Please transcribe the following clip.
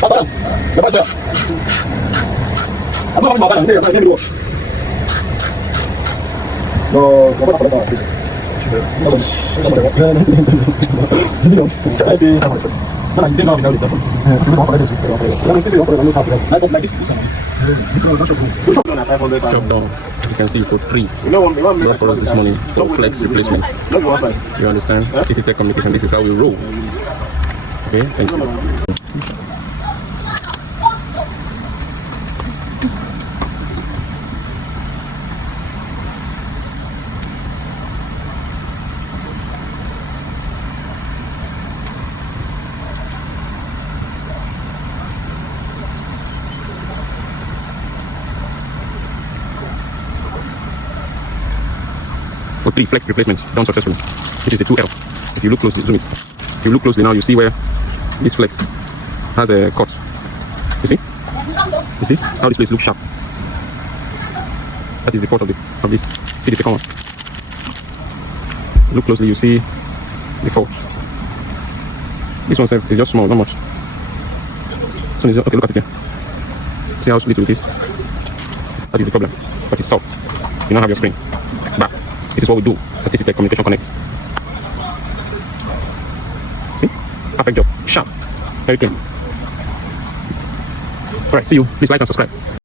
Drop down. You can see for 3. Brought for us this morning for flex replacement. You understand? This is telecommunication. This is how we roll. Okay, thank you. For 3 flex replacements done successfully. This is the 2L. If you look closely, zoom it. If you look closely now, you see where this flex has a cut. You see? You see how this place looks sharp? That is the fault of this. See the second one. Look closely, you see the fault. This one is just small, not much. So okay, look at it here. See how little it is? That is the problem. But it's soft. You don't have your screen. Back. This is what we do at TC Tech Communication Connect. See? Perfect job. Sharp. Very clean. Alright, see you. Please like and subscribe.